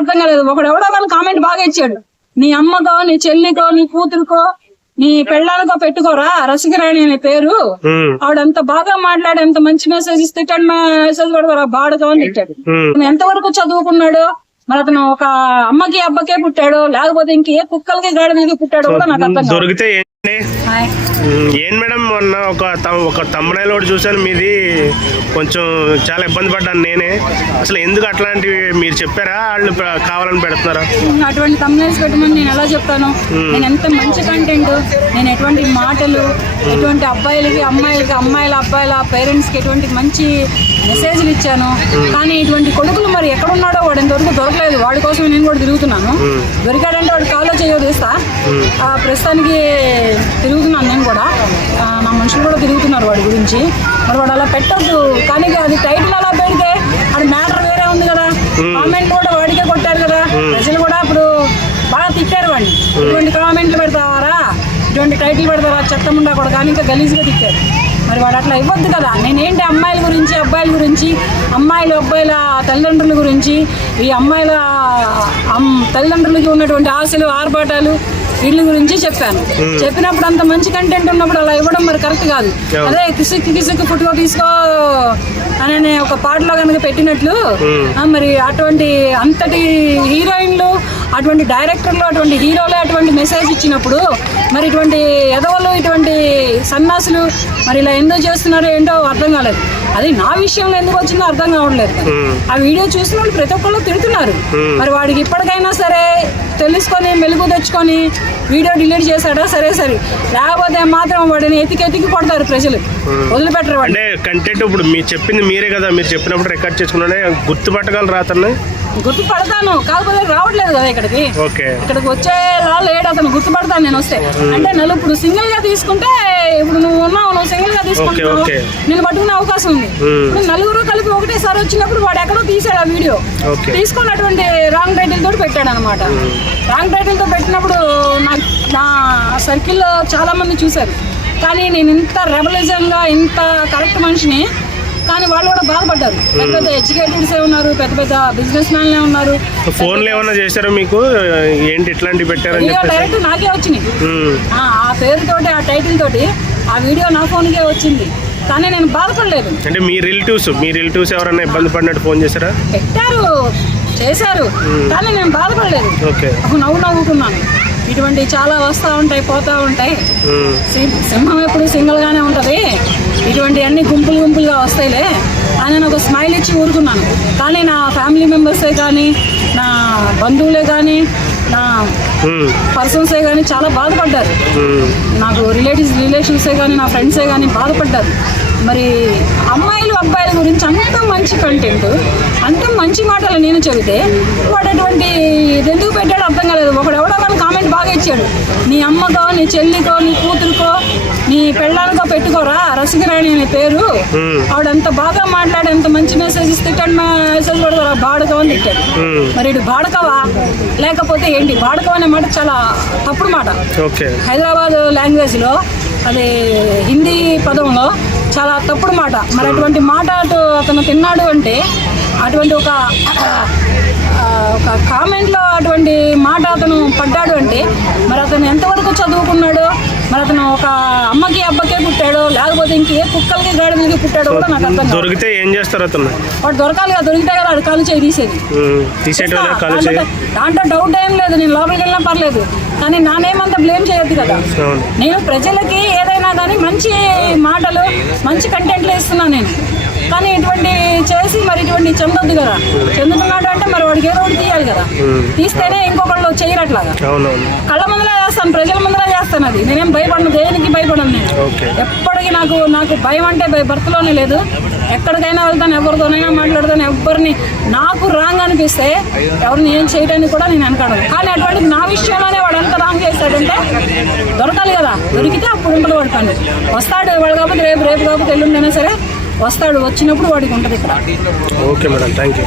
అర్థం కాలేదు. ఎవడో కానీ కామెంట్ బాగా ఇచ్చాడు, నీ అమ్మకో నీ చెల్లికో నీ కూతురుకో నీ పెళ్ళానికో పెట్టుకోరా రసికరాణి అనే పేరు. ఆవిడంత బాగా మాట్లాడి ఎంత మంచి మెసేజ్ ఇస్తాడు, మెసేజ్ కూడా బాడుగా అని తిట్టాడు. ఎంతవరకు చదువుకున్నాడు మరి అతను? ఒక అమ్మకి అబ్బకే పుట్టాడు, లేకపోతే ఇంకే కుక్కలకి గాడిదలకి పుట్టాడు కూడా నాకు అర్థం దొరికితే ఏం మేడం, మొన్న ఒక తమ్ముడైలో చూసాను మీది, కొంచెం చాలా ఇబ్బంది పడ్డాను నేనే. అసలు ఎందుకు అట్లాంటివి మీరు చెప్పారా, వాళ్ళు కావాలని పెడుతున్నారా? అటువంటి తమ్ముడైల్స్ పెట్టమని నేను ఎలా చెప్తాను? నేను ఎంత మంచి కంటెంట్, నేను ఎటువంటి మాటలు, ఎటువంటి అబ్బాయిలకి అమ్మాయిలకి, అబ్బాయిల పేరెంట్స్ కి ఎటువంటి మంచి మెసేజ్లు ఇచ్చాను. కానీ ఇటువంటి కొడుకులు మరి ఎక్కడున్నాడో వాడు ఇంతవరకు దొరకలేదు. వాడి కోసం నేను కూడా తిరుగుతున్నాను. దొరికాడంటే వాడు కాలో చేయో తీస్తా. ప్రస్తుతానికి తిరుగుతున్నాను నేను కూడా, నా మనుషులు కూడా తిరుగుతున్నారు వాడి గురించి. మరి వాడు అలా పెట్టద్దు. కానీ అది టైటిల్ అలా పెడితే అది మ్యాటర్ వేరే ఉంది కదా. కామెంట్ కూడా వాడికే కొట్టారు కదా, ప్రజలు కూడా అప్పుడు బాగా తిట్టారు వాడిని. ఇటువంటి కామెంట్లు పెడతావారా, ఇటువంటి టైటిల్ పెడతారా, చెత్తముండా కూడా కానీ ఇంకా గలీజ్గా తిట్టారు. మరి వాడు అట్లా ఇవ్వద్దు కదా. నేనేంటి అమ్మాయిల గురించి, అబ్బాయిల గురించి, అబ్బాయిల తల్లిదండ్రుల గురించి, ఈ అమ్మాయిల తల్లిదండ్రులకి ఉన్నటువంటి ఆశలు, ఆర్భాటాలు వీళ్ళ గురించి చెప్పాను. చెప్పినప్పుడు అంత మంచి కంటెంట్ ఉన్నప్పుడు అలా ఇవ్వడం మరి కరెక్ట్ కాదు. అదే కిసుక్కు ఫుట్కో తీసుకో అనే ఒక పాటలో కనుక పెట్టినట్లు, మరి అటువంటి అంతటి హీరోయిన్లు, అటువంటి డైరెక్టర్లు, అటువంటి హీరోలే అటువంటి మెసేజ్ ఇచ్చినప్పుడు మరి ఇటువంటి ఎదవలు, ఇటువంటి సన్నాసులు మరి ఇలా ఎందుకు చేస్తున్నారో ఏంటో అర్థం కాలేదు. అది నా విషయంలో ఎందుకు వచ్చిందో అర్థం కావట్లేదు. ఆ వీడియో చూసిన వాళ్ళు ప్రతి ఒక్కళ్ళు తిడుతున్నారు. మరి వాడికి ఇప్పటికైనా సరే తెలుసుకొని మెలుగు తెచ్చుకొని వీడియో డిలీట్ చేశాడా సరే, లేకపోతే మాత్రం వాడిని ఎతికి కొడతారు ప్రజలు, వదిలిపెట్టరు. అంటే కంటెంట్ ఇప్పుడు మీరు చెప్పింది మీరే కదా, మీరు చెప్పినప్పుడు రికార్డ్ చేసుకున్నానే గుర్తుపట్టగలరు రాతను? గుర్తుపడతాను, కాకపోతే రావట్లేదు కదా ఇక్కడికి. ఇక్కడికి వచ్చే లేడు అతను, గుర్తుపడతాను నేను వస్తే. అంటే నన్ను ఇప్పుడు సింగిల్ గా తీసుకుంటే, ఇప్పుడు నువ్వు ఉన్నావు, నువ్వు సింగిల్ గా తీసుకుంటున్నావు, నేను పట్టుకునే అవకాశం ఉంది. ఇప్పుడు నలుగురు కలిపి ఒకటేసారి వచ్చినప్పుడు వాడు ఎక్కడో తీసాడు ఆ వీడియో, తీసుకున్నటువంటి రాంగ్ టైటిల్ తోటి పెట్టాడు అనమాట. రాంగ్ టైటిల్ తో పెట్టినప్పుడు నా సర్కిల్లో చాలా మంది చూశారు. కానీ నేను ఇంత రెబలిజంగా, ఇంత కరెక్ట్ మనిషిని, కానీ వాళ్ళు కూడా బాధపడ్డారు. పెద్ద పెద్ద ఎడ్యుకేటెడ్స్ ఉన్నారు, పెద్ద పెద్ద బిజినెస్ మ్యాన్లే ఉన్నారు. ఫోన్లు ఏమన్నా చేశారు మీకు, ఏంటి ఇట్లాంటివి పెట్టారు? డైరెక్ట్ నాకే వచ్చినాయి ఆ పేరుతోటి, ఆ టైటిల్ తోటి ఆ వీడియో నా ఫోన్కే వచ్చింది. కానీ నేను బాధపడలేదు. అంటే మీ రిలేటివ్స్ ఎవరైనా ఇబ్బంది పడినట్టు ఫోన్ చేశారా? పెట్టారు, చేశారు, కానీ నేను బాధపడలేదు. అప్పుడు నవ్వుకున్నాను. ఇటువంటి చాలా వస్తూ ఉంటాయి, పోతూ ఉంటాయి. సింహం ఎప్పుడు సింగిల్ గానే ఉంటది, ఇటువంటి అన్ని గుంపులుగా వస్తాయిలే అని నేను ఒక స్మైల్ ఇచ్చి ఊరుకున్నాను. కానీ నా ఫ్యామిలీ మెంబర్సే కానీ, నా బంధువులే కానీ, నా పర్సన్సే కానీ చాలా బాధపడ్డారు. నాకు రిలేషన్సే కానీ, నా ఫ్రెండ్సే కానీ బాధపడ్డారు. మరి అమ్మాయిలు అబ్బాయిల గురించి అంత మంచి కంటెంట్, అంత మంచి మాటలు నేను చెబితే వాడు అటువంటి ఎందుకు పెట్టాడు అర్థం కాలేదు. ఎవడో కానీ కామెంట్ బాగా ఇచ్చాడు, నీ అమ్మకో నీ చెల్లికో నీ కూతురుకో నీ పెళ్ళానికో పెట్టుకోరా రసికరాణి అనే పేరు. ఆవిడంత బాగా మాట్లాడి ఎంత మంచి మెసేజ్ ఇస్తాడు, మెసేజ్ కూడా బాడుకో అని తిట్టాడు. మరి ఇటు బాడకవా లేకపోతే ఏంటి? బాడకవ అనే మాట చాలా తప్పుడు మాట. హైదరాబాద్ లాంగ్వేజ్ లో, అది హిందీ పదంలో చాలా తప్పుడు మాట. మరి అటువంటి మాట అతను తిన్నాడు అంటే, అటువంటి ఒక కామెంట్లో అటువంటి మాట అతను పడ్డాడు అంటే, మరి అతను ఎంతవరకు చదువుకున్నాడు, మరి అతను ఒక అమ్మకి అబ్బకే పుట్టాడో, లేకపోతే ఇంకే కుక్కలకి గాడిదలకి పుట్టాడో కూడా నాకు అర్థం. దొరికితే ఏం చేస్తారు అతను? వాడు దొరకాలి కదా, దొరికితే కదా వాడు కాలు చేయి తీసేది. దాంట్లో డౌట్ ఏం లేదు, నేను లోపలికి వెళ్ళినా పర్లేదు. కానీ నానేమంతా బ్లేమ్ చేయొద్దు కదా. నేను ప్రజలకి ఏదైనా కానీ మంచి మాటలు, మంచి కంటెంట్లు ఇస్తున్నాను నేను. కానీ ఇటువంటి చేసి మరి ఇటువంటి చెందొద్దు కదా. చెందుతున్నాడు అంటే మరి వాడికి ఏదో ఒకటి తీయాలి కదా. తీస్తేనే ఇంకొకళ్ళు చేయరట్లాగా. కళ్ళ ముందరే చేస్తాను, ప్రజల ముందరే చేస్తాను. అది నేనేం భయపడను, దేనికి భయపడను. నేను ఎప్పటికీ నాకు భయం అంటే భర్తలోనే లేదు. ఎక్కడికైనా వెళ్తాను, ఎవరితోనైనా మాట్లాడతాను. ఎవరిని నాకు రాంగ్ అనిపిస్తే ఎవరిని ఏం చేయడానికి కూడా నేను వెనకాడను. కానీ అటువంటి నా విషయంలోనే వాడు ఎంత రాంగ్ చేస్తాడంటే దొరకాలి కదా. దొరికితే అప్పుడు ఉంటుంది వాడి పని. వస్తాడు వాడు, కాకపోతే రేపు కాకపోతే ఎల్లుండైనా సరే వస్తాడు. వచ్చినప్పుడు వాడికి ఉంటుంది ఇక్కడ. Okay madam, thank you.